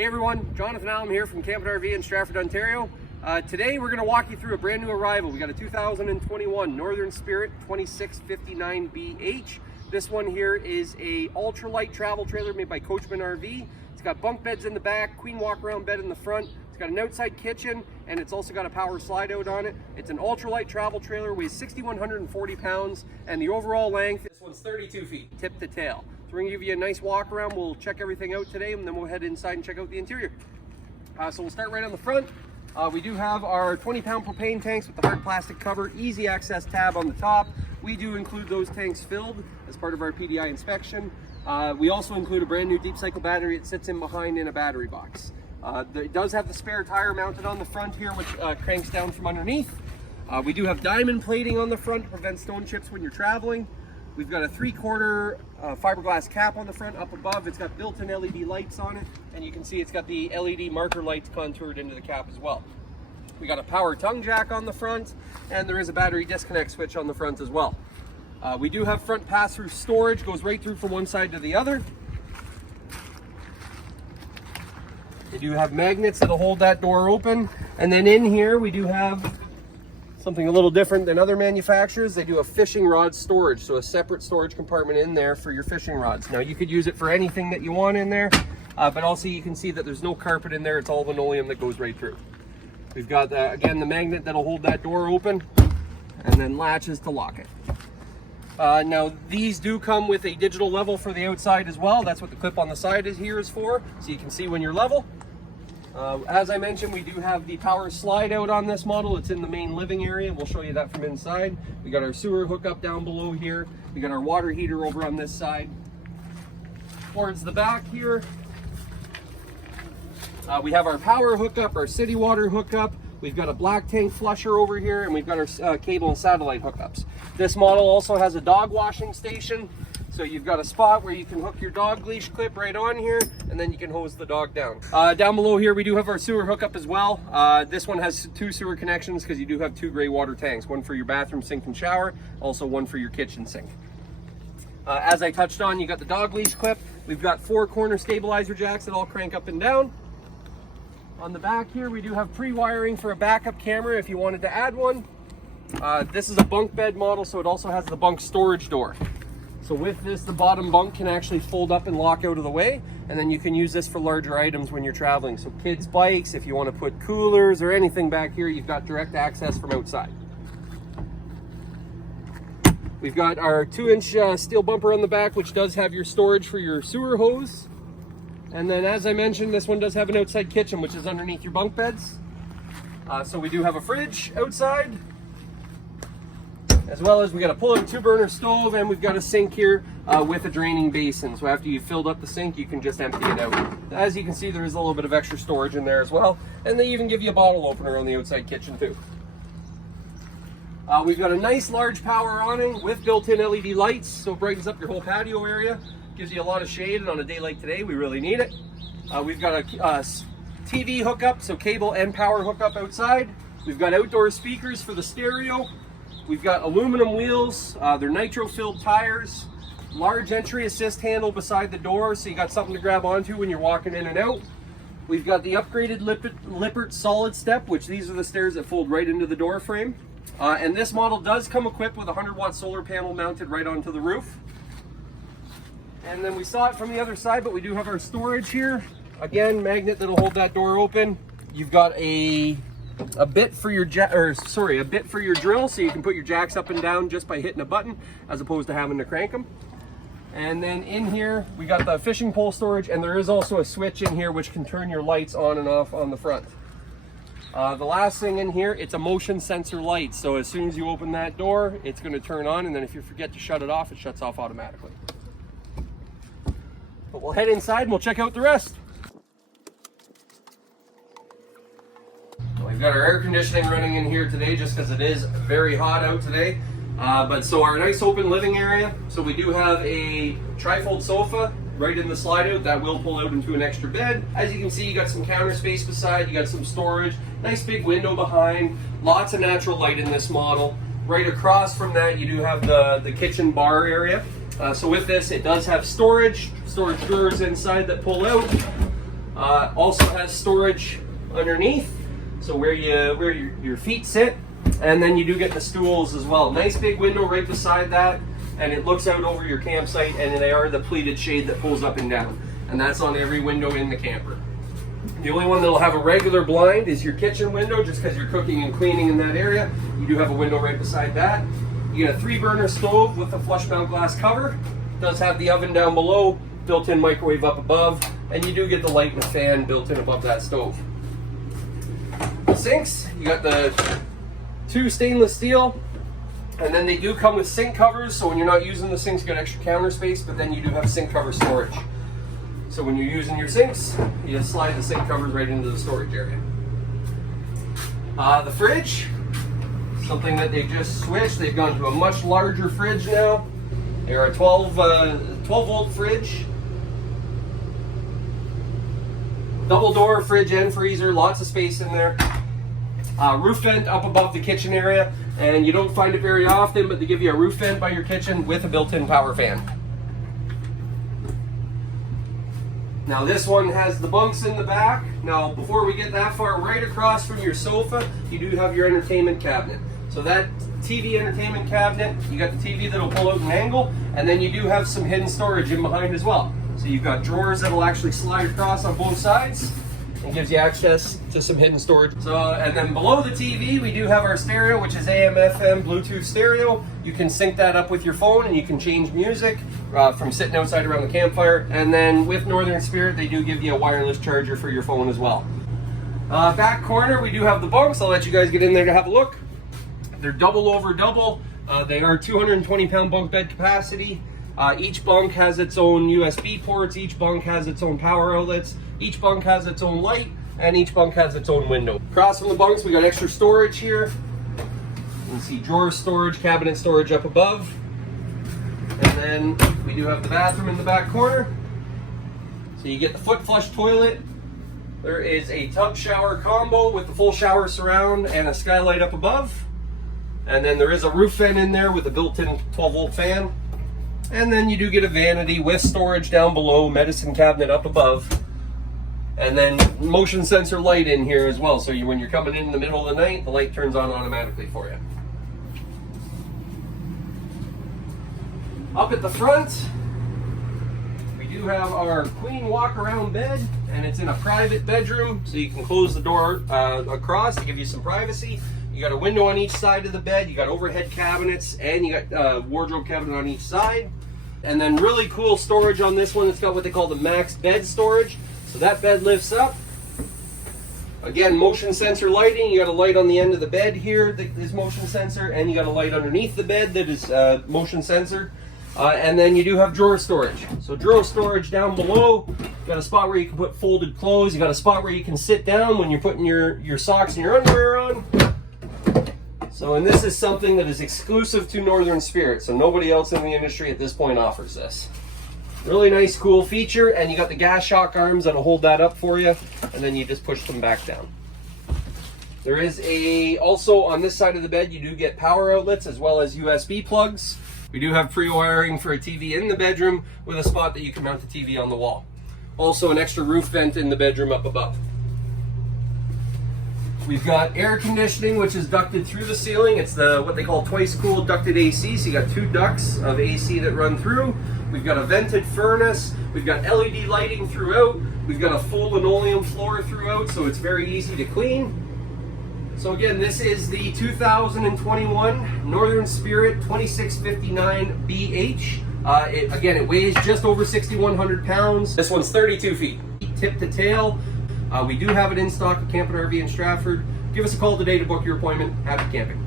Hey everyone, Jonathan Allen here from Camping RV in Stratford, Ontario. Today we're going to walk you through a brand new arrival. We got a 2021 Northern Spirit 2659BH. This one here is a ultralight travel trailer made by Coachman RV. It's got bunk beds in the back, queen walk around bed in the front. It's got an outside kitchen, and it's also got a power slide out on it. It's an ultralight travel trailer, weighs 6,140 pounds, and the overall length, this one's 32 feet, tip to tail. So we're gonna give you a nice walk around. We'll check everything out today, and then we'll head inside and check out the interior. So we'll start right on the front. We do have our 20-pound propane tanks with the hard plastic cover, easy access tab on the top. We do include those tanks filled as part of our PDI inspection. We also include a brand new deep cycle battery. It sits in behind in a battery box. It does have the spare tire mounted on the front here, which cranks down from underneath. We do have diamond plating on the front to prevent stone chips when you're traveling. We've got a 3/4 fiberglass cap on the front up above. It's got built-in LED lights on it, and you can see it's got the LED marker lights contoured into the cap as well. We got a power tongue jack on the front, and there is a battery disconnect switch on the front as well. We do have front pass-through storage, goes right through from one side to the other. We do have magnets that'll hold that door open, and then in here we do have something a little different than other manufacturers. They do a fishing rod storage, so a separate storage compartment in there for your fishing rods. Now you could use it for anything that you want in there, but also you can see that there's no carpet in there. It's all linoleum that goes right through. We've got, again, the magnet that'll hold that door open, and then latches to lock it. Now these do come with a digital level for the outside as well. That's what the clip on the side is for, so you can see when you're level. As I mentioned, we do have the power slide out on this model. It's in the main living area. We'll show you that from inside. We got our sewer hookup down below here. We got our water heater over on this side. Towards the back here, we have our power hookup, our city water hookup. We've got a black tank flusher over here, and we've got our cable and satellite hookups. This model also has a dog washing station. So you've got a spot where you can hook your dog leash clip right on here, and then you can hose the dog down. Down below here, we do have our sewer hookup as well. This one has 2 sewer connections because you do have 2 gray water tanks, one for your bathroom sink and shower, also one for your kitchen sink. As I touched on, you got the dog leash clip. We've got 4 corner stabilizer jacks that all crank up and down. On the back here, we do have pre-wiring for a backup camera if you wanted to add one. This is a bunk bed model, so it also has the bunk storage door. So with this, the bottom bunk can actually fold up and lock out of the way, and then you can use this for larger items when you're traveling. So kids' bikes, if you want to put coolers or anything back here, you've got direct access from outside. We've got our 2-inch steel bumper on the back, which does have your storage for your sewer hose. And then, as I mentioned, this one does have an outside kitchen, which is underneath your bunk beds. So we do have a fridge outside, as well as we got a pull-out 2-burner stove, and we've got a sink here with a draining basin. So after you've filled up the sink, you can just empty it out. As you can see, there is a little bit of extra storage in there as well. And they even give you a bottle opener on the outside kitchen too. We've got a nice large power awning with built-in LED lights, so it brightens up your whole patio area. Gives you a lot of shade, and on a day like today, we really need it. We've got a TV hookup, so cable and power hookup outside. We've got outdoor speakers for the stereo. We've got aluminum wheels, they're nitro-filled tires, large entry assist handle beside the door, so you got something to grab onto when you're walking in and out. We've got the upgraded Lippert solid step, which these are the stairs that fold right into the door frame. And this model does come equipped with a 100-watt solar panel mounted right onto the roof. And then we saw it from the other side, but we do have our storage here. Again, magnet that'll hold that door open. You've got a bit for your a bit for your drill, so you can put your jacks up and down just by hitting a button, as opposed to having to crank them. And then in here, we got the fishing pole storage, and there is also a switch in here which can turn your lights on and off on the front. The last thing in here, it's a motion sensor light, so as soon as you open that door, it's going to turn on, and then if you forget to shut it off, it shuts off automatically. But we'll head inside and we'll check out the rest. We've got our air conditioning running in here today just because it is very hot out today. So our nice open living area. So we do have a trifold sofa right in the slide out that will pull out into an extra bed. As you can see, you got some counter space beside, you got some storage, nice big window behind, lots of natural light in this model. Right across from that, you do have the kitchen bar area. So with this, it does have storage drawers inside that pull out. Also has storage underneath, so where your feet sit, and then you do get the stools as well. Nice big window right beside that, and it looks out over your campsite, and they are the pleated shade that pulls up and down, and that's on every window in the camper. The only one that'll have a regular blind is your kitchen window, just because you're cooking and cleaning in that area. You do have a window right beside that. You get a 3-burner stove with a flush mount glass cover. It does have the oven down below, built-in microwave up above, and you do get the light and the fan built in above that stove. The sinks, you got the 2 stainless steel, and then they do come with sink covers, so when you're not using the sinks, you got extra counter space, but then you do have sink cover storage. So when you're using your sinks, you just slide the sink covers right into the storage area. The fridge, something that they just switched. They've gone to a much larger fridge now. They're a 12 volt fridge. Double door fridge and freezer, lots of space in there. Roof vent up above the kitchen area, and you don't find it very often, but they give you a roof vent by your kitchen with a built-in power fan. Now this one has the bunks in the back. Now before we get that far, right across from your sofa, you do have your entertainment cabinet. So that TV entertainment cabinet, you got the TV that'll pull out an angle, and then you do have some hidden storage in behind as well. So you've got drawers that'll actually slide across on both sides and gives you access to some hidden storage. So, and then below the TV, we do have our stereo, which is AM, FM, Bluetooth stereo. You can sync that up with your phone, and you can change music from sitting outside around the campfire. And then with Northern Spirit, they do give you a wireless charger for your phone as well. Back corner, we do have the bunks. I'll let you guys get in there to have a look. They're double over double. They are 220-pound bunk bed capacity. Each bunk has its own USB ports, each bunk has its own power outlets, each bunk has its own light, and each bunk has its own window. Across from the bunks, we got extra storage here. You can see drawer storage, cabinet storage up above. And then we do have the bathroom in the back corner. So you get the foot flush toilet. There is a tub shower combo with the full shower surround and a skylight up above. And then there is a roof vent in there with a built-in 12-volt fan. And then you do get a vanity with storage down below, medicine cabinet up above, and then motion sensor light in here as well. So when you're coming in the middle of the night, the light turns on automatically for you. Up at the front, we do have our queen walk-around bed, and it's in a private bedroom, so you can close the door across to give you some privacy. You got a window on each side of the bed, you got overhead cabinets, and you got a wardrobe cabinet on each side. And then really cool storage on this one. It's got what they call the max bed storage. So that bed lifts up. Again, motion sensor lighting. You got a light on the end of the bed here that is motion sensor, and you got a light underneath the bed that is motion sensor. And then you do have drawer storage. So drawer storage down below. You got a spot where you can put folded clothes. You got a spot where you can sit down when you're putting your socks and your underwear on. So, and this is something that is exclusive to Northern Spirit, so nobody else in the industry at this point offers this. Really nice, cool feature, and you got the gas shock arms that'll hold that up for you, and then you just push them back down. There is also on this side of the bed, you do get power outlets as well as USB plugs. We do have pre-wiring for a TV in the bedroom with a spot that you can mount the TV on the wall. Also an extra roof vent in the bedroom up above. We've got air conditioning, which is ducted through the ceiling. It's what they call twice cooled ducted AC. So you got 2 ducts of AC that run through. We've got a vented furnace. We've got LED lighting throughout. We've got a full linoleum floor throughout, so it's very easy to clean. So again, this is the 2021 Northern Spirit 2659BH. Again, it weighs just over 6,100 pounds. This one's 32 feet, tip to tail. We do have it in stock at Camping RV in Stratford. Give us a call today to book your appointment. Happy camping.